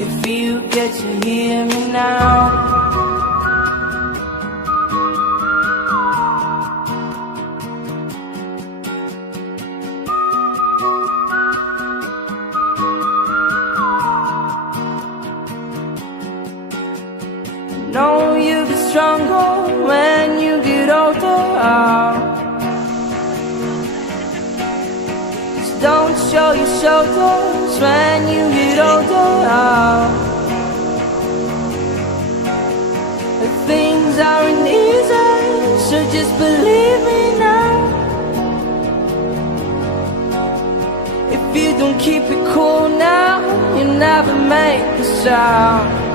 if you get to hear me now. Know you'll be stronger when you get older. Just don't show your shoulders when you get older. Things aren't easy, so just believe me now. If you don't keep it cool now, you'll never make a sound.